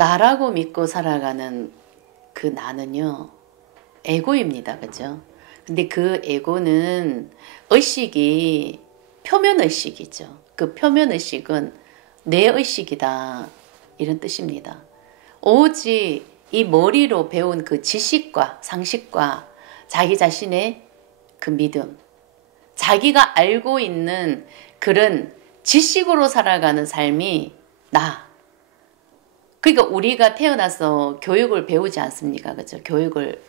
나라고 믿고 살아가는 그 나는요, 에고입니다. 그죠? 근데 그 에고는 의식이 표면의식이죠. 그 표면의식은 내 의식이다. 이런 뜻입니다. 오직 이 머리로 배운 그 지식과 상식과 자기 자신의 그 믿음, 자기가 알고 있는 그런 지식으로 살아가는 삶이 나. 그러니까 우리가 태어나서 교육을 배우지 않습니까? 그죠? 교육을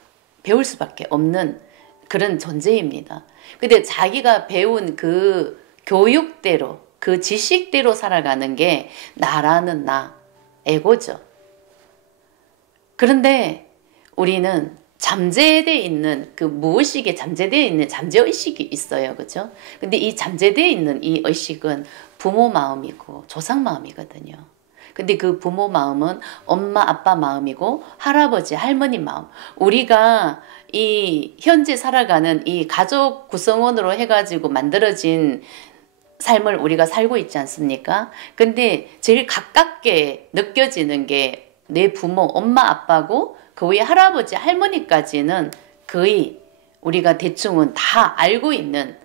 배울 수밖에 없는 그런 존재입니다. 근데 자기가 배운 그 교육대로, 그 지식대로 살아가는 게 나라는 나, 에고죠. 그런데 우리는 잠재되어 있는 그 무의식에 잠재되어 있는 잠재의식이 있어요. 그죠? 근데 이 잠재되어 있는 이 의식은 부모 마음이고 조상 마음이거든요. 근데 그 부모 마음은 엄마 아빠 마음이고 할아버지 할머니 마음. 우리가 이 현재 살아가는 이 가족 구성원으로 해가지고 만들어진 삶을 우리가 살고 있지 않습니까? 근데 제일 가깝게 느껴지는 게 내 부모, 엄마, 아빠고 그 위에 할아버지, 할머니까지는 거의 우리가 대충은 다 알고 있는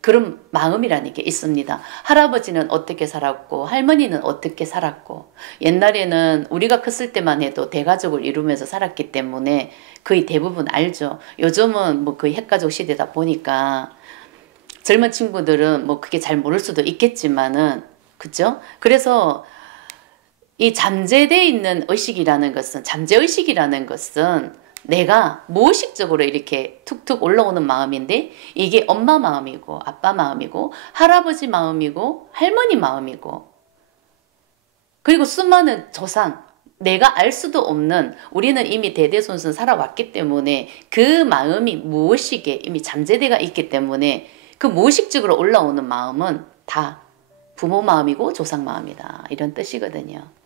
그런 마음이라는 게 있습니다. 할아버지는 어떻게 살았고 할머니는 어떻게 살았고 옛날에는 우리가 컸을 때만 해도 대가족을 이루면서 살았기 때문에 거의 대부분 알죠. 요즘은 뭐 거의 핵가족 시대다 보니까 젊은 친구들은 뭐 그게 잘 모를 수도 있겠지만은 그죠? 그래서 이 잠재되어 있는 의식이라는 것은 잠재의식이라는 것은 내가 무의식적으로 이렇게 툭툭 올라오는 마음인데 이게 엄마 마음이고 아빠 마음이고 할아버지 마음이고 할머니 마음이고 그리고 수많은 조상 내가 알 수도 없는 우리는 이미 대대손손 살아왔기 때문에 그 마음이 무의식에 이미 잠재되어 있기 때문에 그 무의식적으로 올라오는 마음은 다 부모 마음이고 조상 마음이다 이런 뜻이거든요.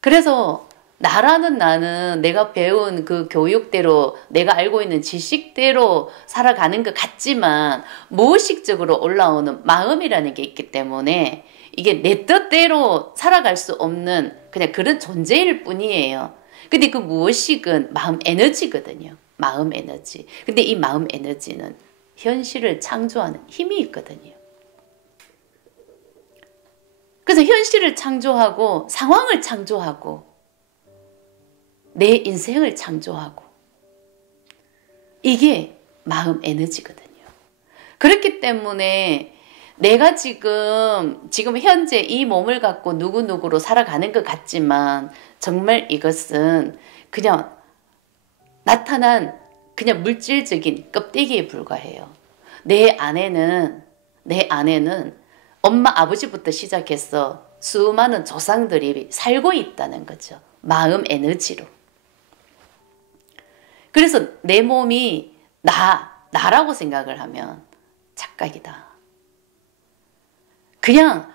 그래서 나라는 나는 내가 배운 그 교육대로 내가 알고 있는 지식대로 살아가는 것 같지만 무의식적으로 올라오는 마음이라는 게 있기 때문에 이게 내 뜻대로 살아갈 수 없는 그냥 그런 존재일 뿐이에요. 근데 그 무의식은 마음 에너지거든요. 마음 에너지. 근데 이 마음 에너지는 현실을 창조하는 힘이 있거든요. 그래서 현실을 창조하고 상황을 창조하고 내 인생을 창조하고 이게 마음 에너지거든요. 그렇기 때문에 내가 지금 현재 이 몸을 갖고 누구누구로 살아가는 것 같지만 정말 이것은 그냥 나타난 그냥 물질적인 껍데기에 불과해요. 내 안에는 엄마 아버지부터 시작해서 수많은 조상들이 살고 있다는 거죠. 마음 에너지로. 그래서 내 몸이 나라고 생각을 하면 착각이다. 그냥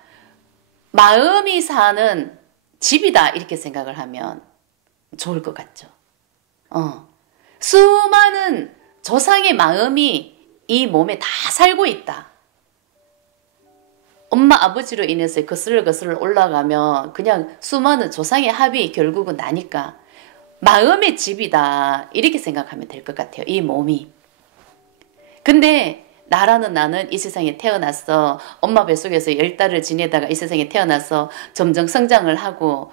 마음이 사는 집이다 이렇게 생각을 하면 좋을 것 같죠. 수많은 조상의 마음이 이 몸에 다 살고 있다. 엄마 아버지로 인해서 거슬러 올라가면 그냥 수많은 조상의 합이 결국은 나니까 마음의 집이다 이렇게 생각하면 될 것 같아요. 이 몸이. 근데 나라는 나는 이 세상에 태어났어. 엄마 뱃속에서 10달을 지내다가 이 세상에 태어나서 점점 성장을 하고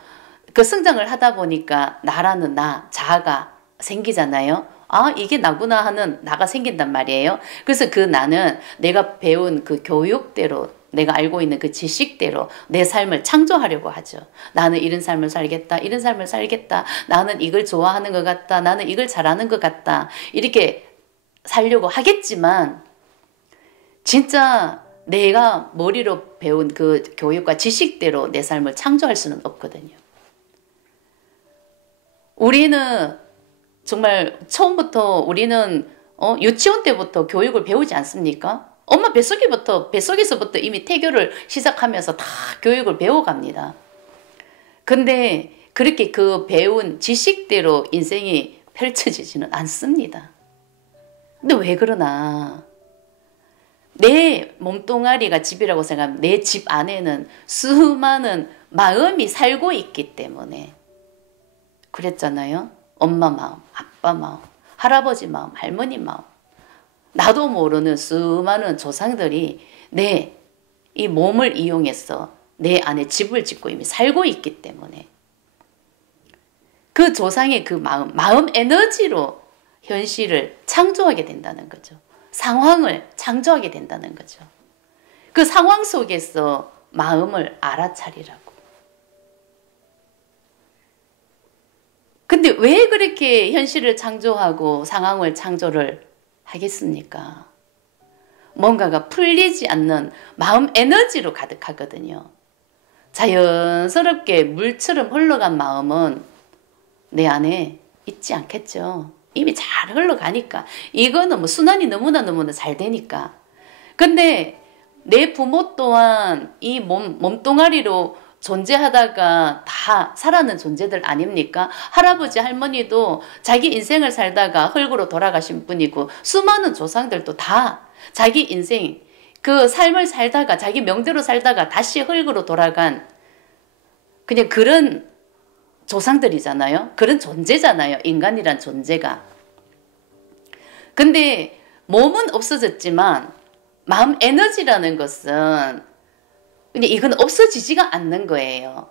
그 성장을 하다 보니까 나라는 나, 자아가 생기잖아요. 아 이게 나구나 하는 나가 생긴단 말이에요. 그래서 그 나는 내가 배운 그 교육대로 내가 알고 있는 그 지식대로 내 삶을 창조하려고 하죠. 나는 이런 삶을 살겠다. 이런 삶을 살겠다. 나는 이걸 좋아하는 것 같다. 나는 이걸 잘하는 것 같다. 이렇게 살려고 하겠지만 진짜 내가 머리로 배운 그 교육과 지식대로 내 삶을 창조할 수는 없거든요. 우리는 정말 처음부터 우리는 유치원 때부터 교육을 배우지 않습니까? 엄마 뱃속에서부터 이미 태교를 시작하면서 다 교육을 배워갑니다. 근데 그렇게 그 배운 지식대로 인생이 펼쳐지지는 않습니다. 근데 왜 그러나? 내 몸뚱아리가 집이라고 생각하면 내 집 안에는 수많은 마음이 살고 있기 때문에 그랬잖아요. 엄마 마음, 아빠 마음, 할아버지 마음, 할머니 마음, 나도 모르는 수많은 조상들이 내 이 몸을 이용해서 내 안에 집을 짓고 이미 살고 있기 때문에 그 조상의 그 마음 에너지로 현실을 창조하게 된다는 거죠. 상황을 창조하게 된다는 거죠. 그 상황 속에서 마음을 알아차리라고. 근데 왜 그렇게 현실을 창조하고 상황을 창조를 하겠습니까? 뭔가가 풀리지 않는 마음 에너지로 가득하거든요. 자연스럽게 물처럼 흘러간 마음은 내 안에 있지 않겠죠. 이미 잘 흘러가니까. 이거는 뭐 순환이 너무나 잘 되니까. 근데 내 부모 또한 이 몸뚱아리로 존재하다가 다 살아는 존재들 아닙니까? 할아버지 할머니도 자기 인생을 살다가 흙으로 돌아가신 분이고 수많은 조상들도 다 자기 인생 그 삶을 살다가 자기 명대로 살다가 다시 흙으로 돌아간 그냥 그런 조상들이잖아요. 그런 존재잖아요. 인간이란 존재가. 근데 몸은 없어졌지만 마음 에너지라는 것은 근데 이건 없어지지가 않는 거예요.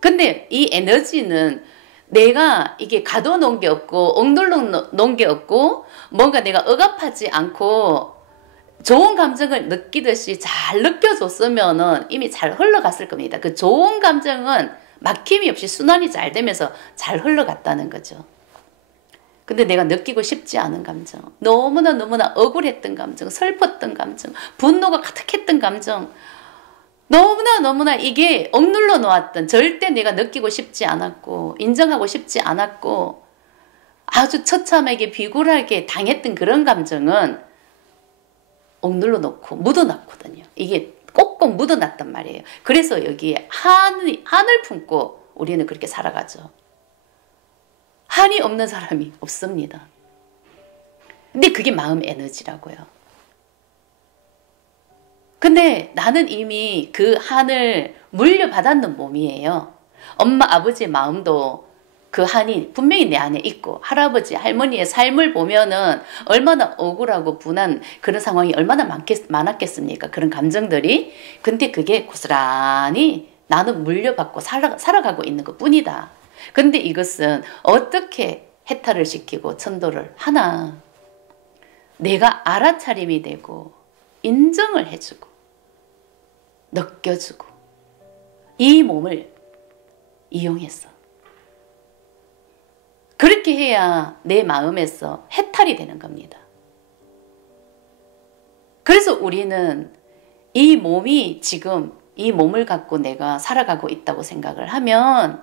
근데 이 에너지는 내가 이게 가둬놓은 게 없고 억눌러 놓은 게 없고 뭔가 내가 억압하지 않고 좋은 감정을 느끼듯이 잘 느껴줬으면은 이미 잘 흘러갔을 겁니다. 그 좋은 감정은 막힘이 없이 순환이 잘 되면서 잘 흘러갔다는 거죠. 근데 내가 느끼고 싶지 않은 감정, 너무나 억울했던 감정, 슬펐던 감정, 분노가 가득했던 감정, 너무나 이게 억눌러 놓았던 절대 내가 느끼고 싶지 않았고 인정하고 싶지 않았고 아주 처참하게 비굴하게 당했던 그런 감정은 억눌러 놓고 묻어놨거든요. 이게 꼭꼭 묻어놨단 말이에요. 그래서 여기에 한을 품고 우리는 그렇게 살아가죠. 한이 없는 사람이 없습니다. 근데 그게 마음 에너지라고요. 근데 나는 이미 그 한을 물려받았는 몸이에요. 엄마 아버지의 마음도 그 한이 분명히 내 안에 있고 할아버지 할머니의 삶을 보면은 얼마나 억울하고 분한 그런 상황이 얼마나 많았겠습니까? 그런 감정들이. 근데 그게 고스란히 나는 물려받고 살아가고 있는 것 뿐이다. 근데 이것은 어떻게 해탈을 시키고 천도를 하나. 내가 알아차림이 되고 인정을 해주고 느껴주고 이 몸을 이용해서 그렇게 해야 내 마음에서 해탈이 되는 겁니다. 그래서 우리는 이 몸이 지금 이 몸을 갖고 내가 살아가고 있다고 생각을 하면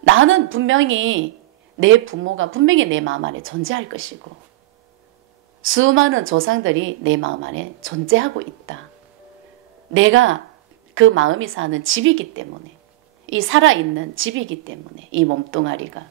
나는 분명히 내 부모가 분명히 내 마음 안에 존재할 것이고 수많은 조상들이 내 마음 안에 존재하고 있다. 내가 그 마음이 사는 집이기 때문에 이 살아있는 집이기 때문에 이 몸뚱아리가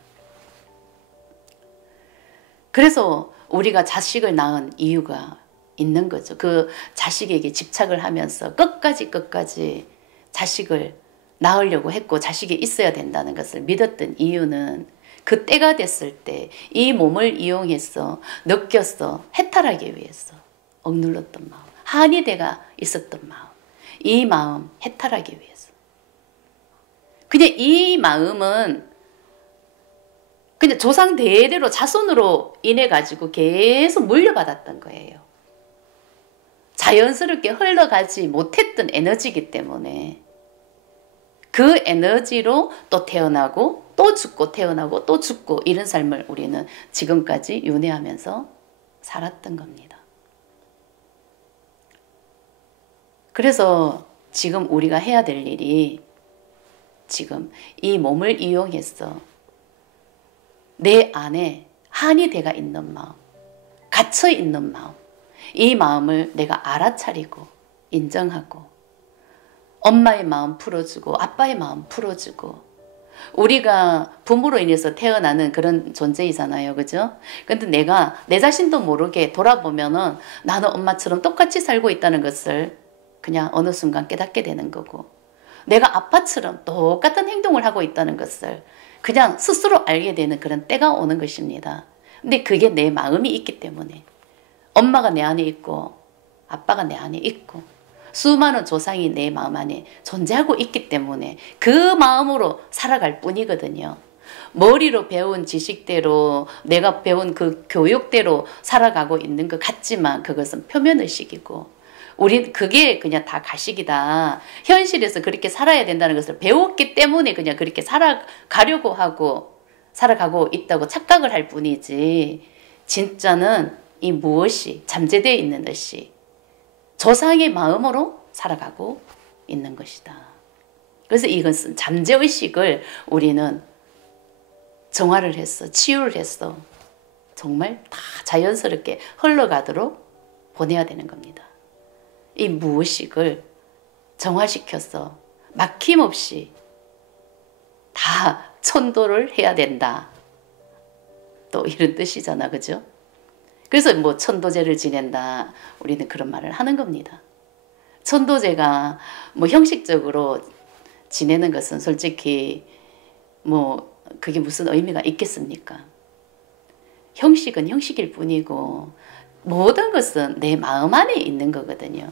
그래서 우리가 자식을 낳은 이유가 있는 거죠. 그 자식에게 집착을 하면서 끝까지 자식을 낳으려고 했고 자식이 있어야 된다는 것을 믿었던 이유는 그 때가 됐을 때 이 몸을 이용해서 느껴서 해탈하기 위해서 억눌렀던 마음, 한이 돼가 있었던 마음, 이 마음 해탈하기 위해서. 그냥 이 마음은 그냥 조상 대대로 자손으로 인해 가지고 계속 물려받았던 거예요. 자연스럽게 흘러가지 못했던 에너지이기 때문에 그 에너지로 또 태어나고 또 죽고 태어나고 또 죽고 이런 삶을 우리는 지금까지 윤회하면서 살았던 겁니다. 그래서 지금 우리가 해야 될 일이 지금 이 몸을 이용해서 내 안에 한이 돼가 있는 마음, 갇혀 있는 마음, 이 마음을 내가 알아차리고 인정하고 엄마의 마음 풀어주고 아빠의 마음 풀어주고 우리가 부모로 인해서 태어나는 그런 존재이잖아요. 그죠? 근데 내가 내 자신도 모르게 돌아보면은 나는 엄마처럼 똑같이 살고 있다는 것을 그냥 어느 순간 깨닫게 되는 거고 내가 아빠처럼 똑같은 행동을 하고 있다는 것을 그냥 스스로 알게 되는 그런 때가 오는 것입니다. 근데 그게 내 마음이 있기 때문에 엄마가 내 안에 있고 아빠가 내 안에 있고 수많은 조상이 내 마음 안에 존재하고 있기 때문에 그 마음으로 살아갈 뿐이거든요. 머리로 배운 지식대로 내가 배운 그 교육대로 살아가고 있는 것 같지만 그것은 표면의식이고 우린 그게 그냥 다 가식이다. 현실에서 그렇게 살아야 된다는 것을 배웠기 때문에 그냥 그렇게 살아가려고 하고 살아가고 있다고 착각을 할 뿐이지 진짜는 이 무엇이 잠재되어 있는 것이 조상의 마음으로 살아가고 있는 것이다. 그래서 이것은 잠재의식을 우리는 정화를 했어. 치유를 했어. 정말 다 자연스럽게 흘러가도록 보내야 되는 겁니다. 이 무의식을 정화시켜서 막힘없이 다 천도를 해야 된다. 또 이런 뜻이잖아. 그죠? 그래서 뭐 천도제를 지낸다. 우리는 그런 말을 하는 겁니다. 천도제가 뭐 형식적으로 지내는 것은 솔직히 뭐 그게 무슨 의미가 있겠습니까? 형식은 형식일 뿐이고 모든 것은 내 마음 안에 있는 거거든요.